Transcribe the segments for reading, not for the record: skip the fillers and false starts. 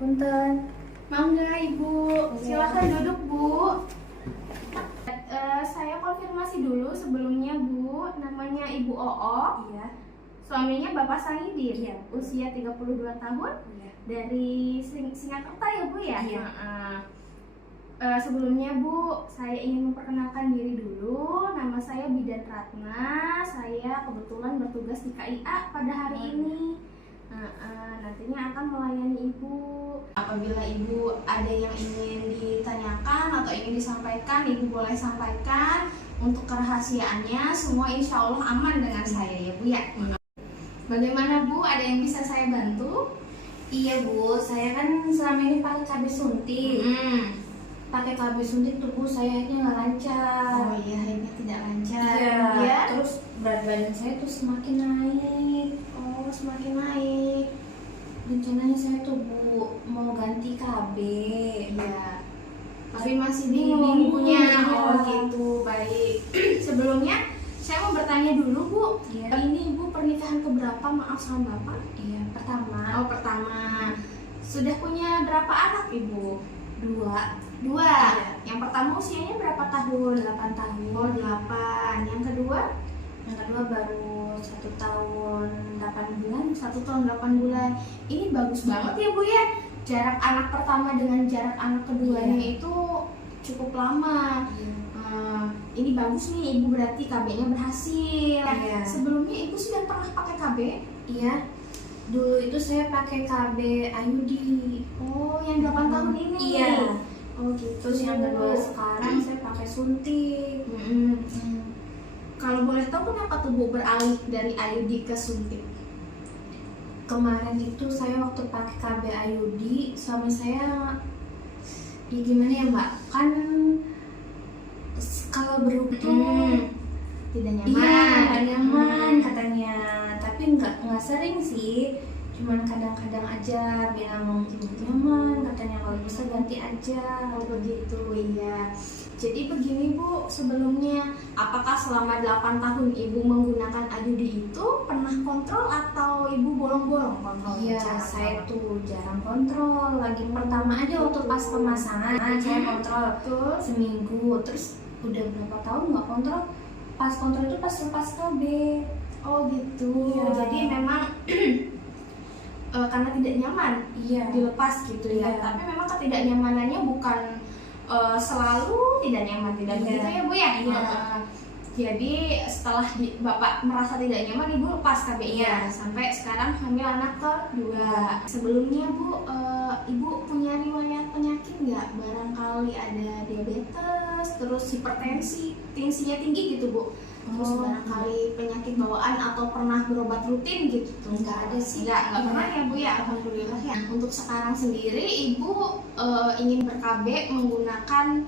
Punten. Mangga Ibu, Iya. silakan duduk Bu. Saya konfirmasi dulu sebelumnya Bu, namanya Ibu Oo, Iya. suaminya Bapak Sangidin, Iya. usia 32 tahun, Iya. dari Singapura ya Bu ya? Iya. Sebelumnya Bu, saya ingin memperkenalkan diri dulu. Nama saya Bidan Ratna. Saya kebetulan bertugas di KIA pada hari ini. Nantinya akan melayani Ibu. Apabila Ibu ada yang ingin ditanyakan atau ingin disampaikan, Ibu boleh sampaikan. Untuk kerahasiaannya, semua insya Allah aman dengan saya ya Bu ya. Bagaimana Bu? Ada yang bisa saya bantu? Iya Bu, saya kan selama ini pakai KB suntik. Pakai KB suntik tuh Bu, saya haidnya nggak lancar. Oh iya, haidnya tidak lancar. Iya. Terus berat badan saya tuh semakin naik. Oh, semakin naik. Rencananya saya tuh Bu mau ganti KB. Iya. Tapi masih bingung Ibunya. Oh gitu, baik. Sebelumnya saya mau bertanya dulu Bu. Iya. Ini Ibu pernikahan keberapa? Maaf sama Bapak. Iya, pertama. Oh, pertama. Sudah punya berapa anak Ibu? Dua. Dua. Yang pertama usianya berapa tahun? 8 tahun. Oh, 8. Yang kedua? Yang kedua baru 1 tahun 8 bulan. 1 tahun 8 bulan. Ini bagus banget ya Bu ya. Jarak anak pertama dengan jarak anak keduanya itu cukup lama. Ini bagus nih Ibu, berarti KB-nya berhasil. Iya. Sebelumnya Ibu sudah pernah pakai KB? Iya. Dulu itu saya pakai KB Ayudi. Oh, yang 8 tahun ini? Iya. Oh gitu. Terus yang kedua sekarang saya pakai suntik. Kalau boleh tahu kenapa tuh Bu beralih dari Ayudi ke suntik? Kemarin itu saya waktu pakai KB Ayudi, suami saya ya gimana ya Mbak, kan kalau berhubung Tidak nyaman. iya nggak nyaman katanya, tapi nggak sering sih, cuman kadang-kadang aja bilang nyaman katanya, kalau bisa ganti aja. Oh begitu, iya. Jadi begini Bu, sebelumnya apakah selama 8 tahun Ibu menggunakan Ayudi itu pernah kontrol atau Ibu bolong-bolong kontrol? Iya, saya tuh jarang kontrol. Lagi pertama aja waktu pas pemasangan saya kontrol Betul. seminggu, terus udah berapa tahun nggak kontrol. Pas kontrol itu pas lepas KB. Oh gitu. Iya. Jadi memang karena tidak nyaman Iya. dilepas gitu ya. Iya. Tapi memang ketidaknyamanannya bukan selalu tidak nyaman, tidak Iya. begitu ya Bu ya? Iya. Jadi setelah Bapak merasa tidak nyaman, Ibu lepas KB-nya. Iya. Sampai sekarang hamil anak kedua. Sebelumnya Bu, Ibu punya riwayat penyakit nggak? Barangkali ada diabetes, terus hipertensi, tensinya tinggi gitu Bu. Terus barangkali penyakit bawaan atau pernah berobat rutin gitu? Nggak ada sih. Nggak pernah ya Bu ya, alhamdulillah ya. Untuk sekarang sendiri Ibu ingin ber-KB menggunakan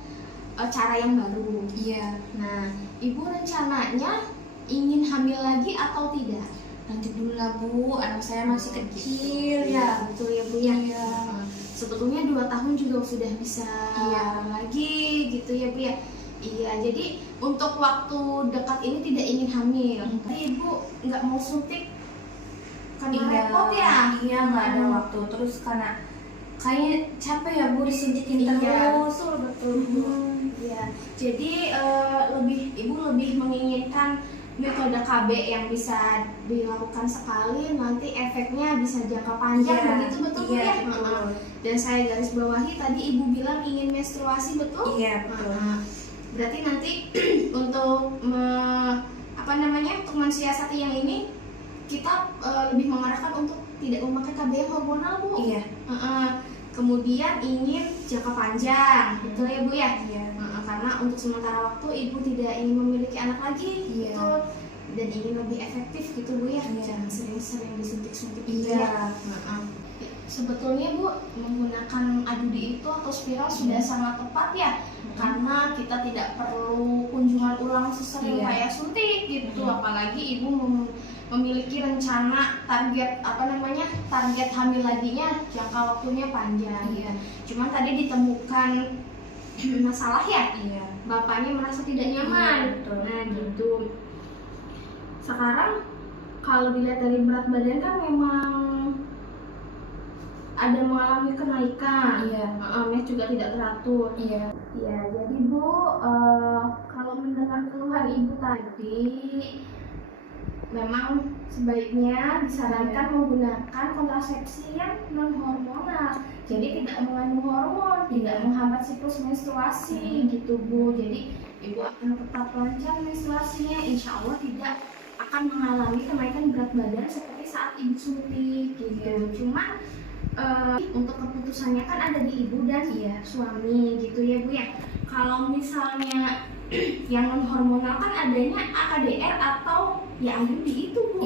cara yang baru. Iya. Nah, Ibu rencananya ingin hamil lagi atau tidak? Nanti dulu lah Bu, anak saya masih kecil ya. Betul ya Bu ya. Iya. Sebetulnya 2 tahun juga sudah bisa Iya. lagi gitu ya Bu ya. Iya, jadi untuk waktu dekat ini tidak ingin hamil. Tapi Ibu nggak mau suntik karena repot ya? Iya, nggak ada waktu. Terus karena kayaknya capek ya Bu disuntikin Iya, terus. betul Bu. Iya, jadi Ibu lebih menginginkan metode KB yang bisa dilakukan sekali, nanti efeknya bisa jangka panjang, Iya, begitu betul Bu iya, ya? betul. Dan saya garis bawahi tadi Ibu bilang ingin menstruasi, betul? Iya, betul. Berarti nanti untuk untuk mensiasati yang ini kita lebih mengarahkan untuk tidak memakai KB yang hormonal Bu. Iya. Kemudian ingin jangka panjang, betul ya Bu ya? Iya. Karena untuk sementara waktu Ibu tidak ingin memiliki anak lagi, Iya. betul, dan ingin lebih efektif gitu Bu ya. Iya. Jangan sering-sering disuntik-suntik gitu Iya. ya. Sebetulnya Bu, menggunakan Ayudi itu atau spiral sudah sangat tepat ya, karena kita tidak perlu kunjungan ulang sesering Iya. kayak suntik gitu. Apalagi Ibu memiliki rencana target target hamil laginya jangka waktunya panjang. Iya. Cuman tadi ditemukan masalah ya, Iya. bapaknya merasa tidak nyaman. Iya, betul. Nah gitu. Sekarang kalau dilihat dari berat badan kan memang ada mengalami kenaikan. Iya. Match juga tidak teratur. Iya. Ya, jadi Bu, kalau mendengar keluhan Ibu tadi, memang sebaiknya disarankan menggunakan kontrasepsi yang non hormonal. Jadi tidak mengandung hormon, tidak menghambat siklus menstruasi gitu Bu. Jadi Ibu akan tetap lancar menstruasinya, insya Allah tidak akan mengalami kenaikan berat badan seperti saat Ibu suntik gitu. Cuma untuk keputusannya kan ada di Ibu dan suami gitu ya Bu ya. Kalau misalnya yang non hormonal kan adanya AKDR atau ya IUD itu Bu.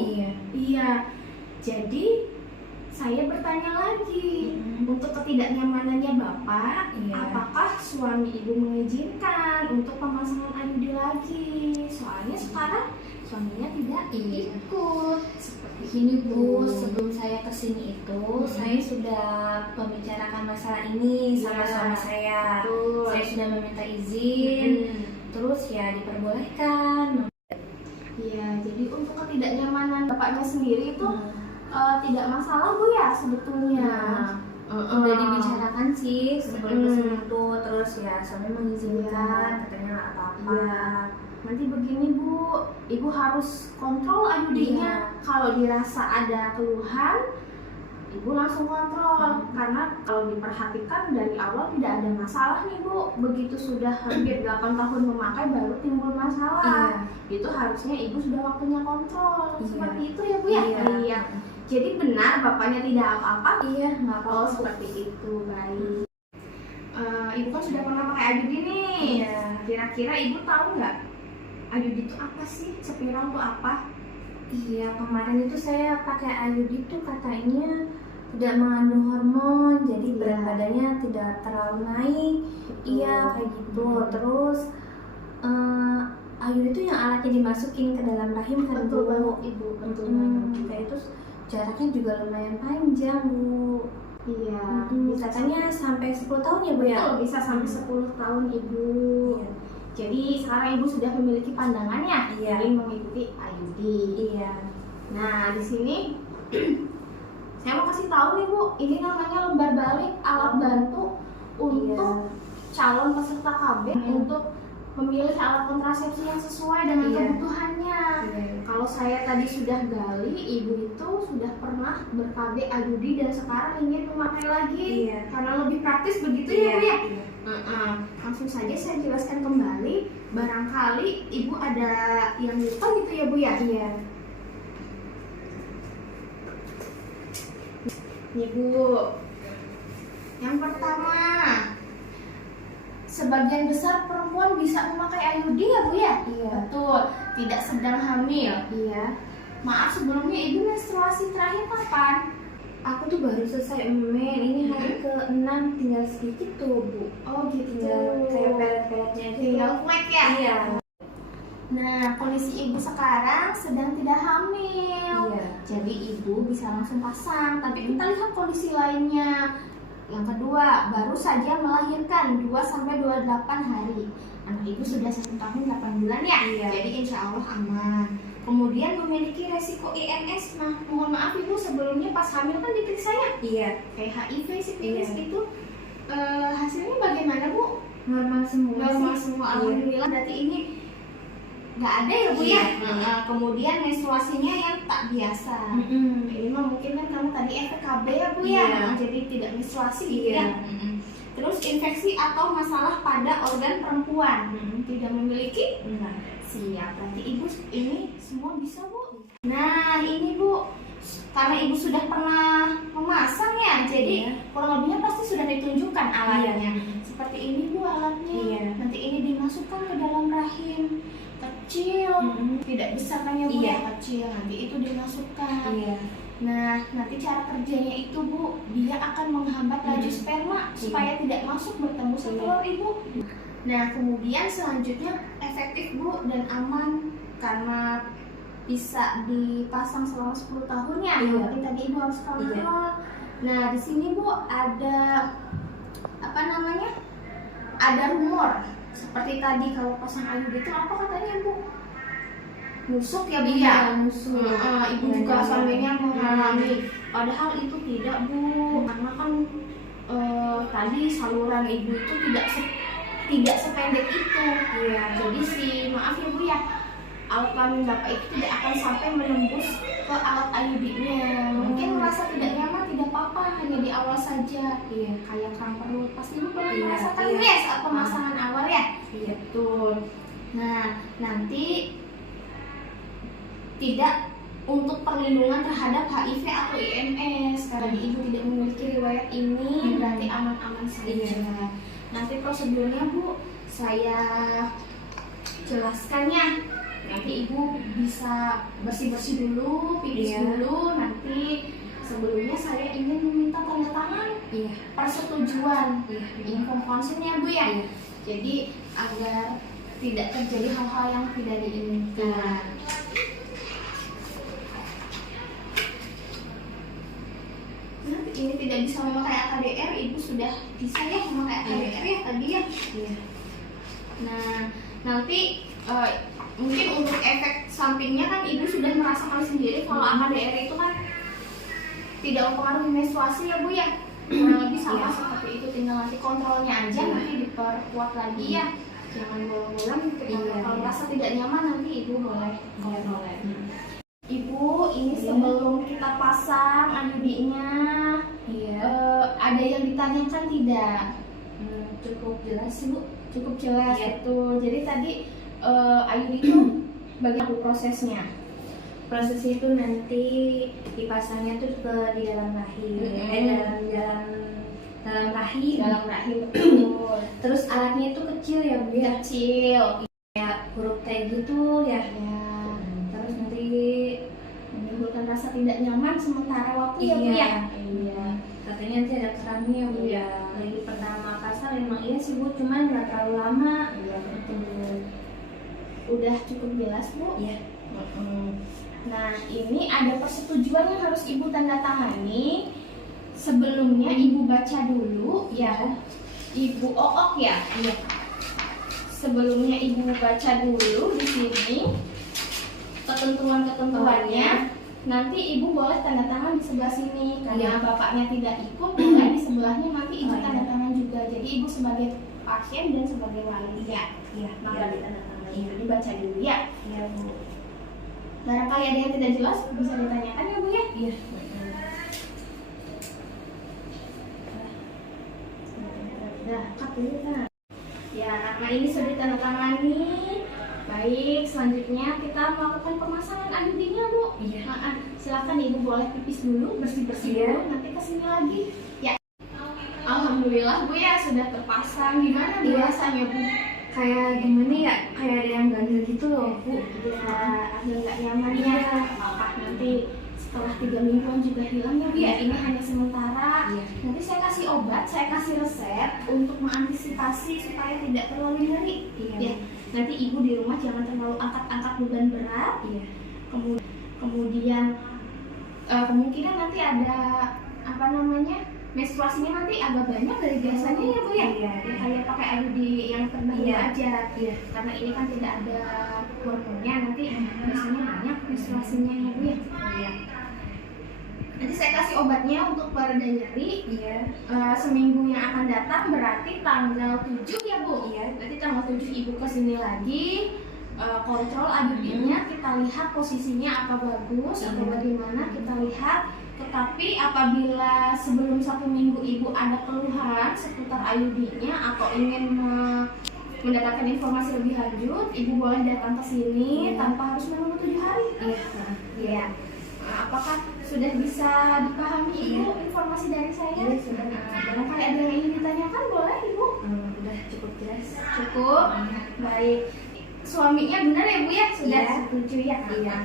Iya. Jadi saya bertanya lagi, untuk ketidaknyamanannya Bapak, apakah suami Ibu mengizinkan untuk pemasangan IUD lagi? Soalnya sekarang suaminya tidak ikut. Seperti ini Bu, sebelum saya kesini itu saya sudah membicarakan masalah ini sama suami saya. Saya sudah meminta izin, terus ya diperbolehkan. Iya, jadi untuk ketidaknyamanan Bapaknya sendiri itu tidak masalah Bu ya sebetulnya. Udah dibicarakan sih sebelum kesini itu, terus ya suami mengizinkan, katanya nggak apa-apa. Nanti begini Bu, Ibu harus kontrol IUD-nya. Kalau dirasa ada keluhan, Ibu langsung kontrol. Karena kalau diperhatikan dari awal tidak ada masalah nih Bu. Begitu sudah hampir 8 tahun memakai baru timbul masalah. Itu harusnya Ibu sudah waktunya kontrol. Seperti itu ya Bu ya? Iya. Jadi benar bapaknya tidak apa-apa? Iya, nggak apa-apa. Seperti itu, baik. Ibu kan sudah pernah pakai IUD nih. Kira-kira Ibu tahu nggak IUD itu apa sih? Spiral itu apa? Iya, kemarin itu saya pakai IUD itu katanya tidak mengandung hormon, jadi berat badannya tidak terlalu naik. Iya, kayak gitu. Terus IUD itu yang alatnya dimasukin ke dalam rahim kan Betul Bu. banget Ibu, betul banget. Kayak itu jaraknya juga lumayan panjang Bu. Iya. Katanya sampai 10 tahun ya Bu ya? Betul, bisa sampai 10 tahun Ibu. Iya. Jadi sekarang Ibu sudah memiliki pandangannya ingin mengikuti IUD. Iya. Nah, di sini saya mau kasih tahu nih Bu, ini namanya lembar balik alat bantu untuk calon peserta KB untuk memilih alat kontrasepsi yang sesuai dengan kebutuhannya. Kalau saya tadi sudah gali, Ibu itu sudah pernah ber-KB IUD dan sekarang ingin memakai lagi karena lebih praktis begitu ya Bu ya? Langsung saja saya jelaskan kembali, barangkali Ibu ada yang lupa gitu ya Bu ya? Nih Bu, yang pertama, sebagian besar perempuan bisa memakai IUD ya Bu ya? Betul, tidak sedang hamil. Maaf sebelumnya Ibu menstruasi terakhir kapan? Aku tuh baru selesai men, ini hari ke-6 tinggal sedikit tuh Bu. Oh gitu. Kayak pelet-peletnya itu. Tinggal flek ya? Iya. Nah, kondisi Ibu sekarang sedang tidak hamil. Jadi Ibu bisa langsung pasang, tapi kita lihat kondisi lainnya. Yang kedua, baru saja melahirkan 2-28 hari. Anak Ibu sudah 1 tahun 8 bulan ya? Jadi insya Allah aman. Kemudian memiliki resiko IMS. Nah, mohon maaf Ibu, sebelumnya pas hamil kan diperiksa ya? Kayak HIV, sifilis itu. Hasilnya bagaimana Bu? Normal semua. Normal semua, alhamdulillah. Berarti ini nggak ada ya Bu ya? Kemudian menstruasinya yang tak biasa. Ini mah mungkin kan kamu tadi efek KB ya Bu ya? Jadi tidak menstruasi gitu ya? Terus infeksi atau masalah pada organ perempuan tidak memiliki? Siap, berarti Ibu ini semua bisa Bu. Nah ini Bu, karena Ibu sudah pernah memasang ya, jadi kurang lebihnya pasti sudah ditunjukkan alatnya. Seperti ini Bu alatnya. Nanti ini dimasukkan ke dalam rahim. Kecil, tidak besar kan ya Bu ya? Kecil, nanti itu dimasukkan. Nah, nanti cara kerjanya itu Bu, dia akan menghambat laju sperma supaya tidak masuk bertemu telur Ibu. Nah, kemudian selanjutnya efektif Bu dan aman karena bisa dipasang selama 10 tahun ya. Mungkin tadi Ibu harus kontrol. Nah, di sini Bu ada apa namanya? Ada rumor seperti tadi kalau pasang IUD itu apa katanya Bu? Nusuk ya Bu ya? Nusuk. Ibu juga suaminya mengalami. Padahal itu tidak Bu. karena kan tadi saluran ibu itu tidak sependek itu. Iya. Jadi maaf ya Bu ya, alat kelamin Bapak itu tidak akan sampai menembus ke alat IUD-nya. Mungkin merasa tidak nyaman, tidak apa-apa, hanya di awal saja. Iya. Kayak kram perut, pasti Ibu pernah Iya, merasakan iya. ya saat pemasangan awal ya. Iya. Betul. Nah, nanti tidak untuk perlindungan terhadap HIV atau IMS karena ibu tidak memiliki riwayat ini, berarti aman-aman saja. Iya. Nanti prosedurnya Bu, saya jelaskan ya. Nanti ibu bisa bersih-bersih dulu, pipis Iya. dulu. Nanti sebelumnya saya ingin meminta tanda tangan Iya. persetujuan, Iya. inform consent ya Bu ya. Iya. Jadi agar tidak terjadi hal-hal yang tidak diinginkan. Nah, ini tidak bisa memakai AKDR, ibu sudah bisa ya memakai AKDR ya tadi ya. Iya. Nah, nanti mungkin untuk efek sampingnya kan ibu sudah merasakan sendiri kalau AKDR itu kan tidak mempengaruhi menstruasi ya Bu ya. Kurang lebih sama Iya. seperti itu, tinggal nanti kontrolnya aja, Iya. nanti diperkuat lagi ya. Jangan bolong-bolong, Iya. kalau merasa tidak nyaman nanti ibu boleh kontrol. Iya. Ibu, ini Iya. sebelum kita pasang IUD-nya, Iya. ada yang ditanyakan tidak? Cukup jelas sih Bu. Cukup jelas, Iya. betul. Jadi tadi IUD itu bagaimana prosesnya? Prosesnya itu nanti dipasangnya tuh di dalam rahim, dalam rahim. Dalam rahim, betul. Terus alatnya itu kecil ya Bu ya, Kecil. kayak huruf T gitu ya. Ya, Terus nanti menimbulkan rasa tidak nyaman sementara waktu ya Bu ya. Iya. Katanya nanti ada keramnya Bu ya. Iya. Lagi pertama pasang emang iya sih Bu, cuman nggak terlalu lama. Iya, betul. Udah cukup jelas Bu. Iya. Nah, ini ada persetujuan yang harus ibu tanda tangani. Sebelumnya ibu baca dulu ya. Ibu ook ya. Iya. Sebelumnya ibu baca dulu di sini ketentuan-ketentuannya. Oh, iya. Nanti ibu boleh tanda tangan di sebelah sini. Karena Iya. bapaknya tidak ikut, boleh di sebelahnya nanti ibu Oh, iya. tanda tangan juga. Jadi ibu sebagai pasien dan sebagai wali ya. Iya. Maka ditanda tangan. Iya. Jadi baca dulu ya. Iya Bu. Barangkali ada yang tidak jelas bisa ditanyakan ya Bu ya. Iya. Nah, cut dulu kan. Ya, karena ini sudah ditandatangani. Baik, selanjutnya kita melakukan pemasangan IUD-nya Bu. Iya. Silakan ibu boleh pipis dulu, bersih-bersih Iya. dulu, nanti kesini lagi. Ya. Alhamdulillah Bu ya sudah terpasang. Gimana Bu Iya. rasanya Bu? Kayak gimana ya? Kayak ada yang ganjel gitu loh Bu. Ya, agak nggak nyaman Iya. ya. Apa nanti setelah 3 mingguan juga hilang ya Bu ya. Ini hanya sementara. Iya. Nanti saya kasih obat, saya kasih resep untuk mengantisipasi supaya tidak terlalu nyeri. Iya. Ya. Nanti ibu di rumah jangan terlalu angkat-angkat beban berat. Iya. Kemudian kemungkinan nanti ada menstruasinya nanti agak banyak dari biasanya ya Bu ya. Iya. Ya, kayak pakai IUD yang terdahulu Iya. aja. Iya. Karena ini kan tidak ada hormonnya, nanti biasanya banyak menstruasinya ya Bu ya. Iya. Nanti saya kasih obatnya untuk pereda nyeri. Iya. Seminggu yang akan datang berarti tanggal 7 ya Bu. Iya. Berarti tanggal 7 ibu kesini lagi, kontrol IUD-nya, kita lihat posisinya apa bagus atau Iya. bagaimana, kita lihat. Tetapi apabila sebelum 1 minggu ibu ada keluhan seputar IUD-nya atau ingin mendapatkan informasi lebih lanjut, ibu boleh datang ke sini Iya. tanpa harus menunggu 7 hari. Iya. Iya. Apakah sudah bisa dipahami Ibu informasi dari saya? Iya, sudah. Barangkali ada yang ingin ditanyakan, boleh Ibu? Udah cukup jelas. Cukup. Baik. Suaminya benar ya Bu ya? Sudah Iya. setuju ya? Iya.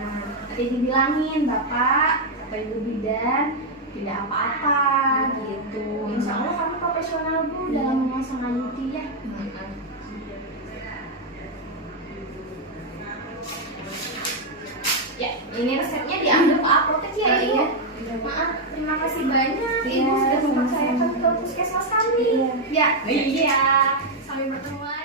Nanti dibilangin Bapak atau Ibu bidan tidak apa-apa gitu. Insya Allah kami profesional Bu dalam memasang IUD ya. Ya, ini resepnya diambil ke apotek ya Ibu. Iya. Maaf, terima kasih banyak Iya, Ibu sudah sama-sama. mempercayakan ke puskesmas kami. Iya. Ya, iya. Sampai bertemu lagi.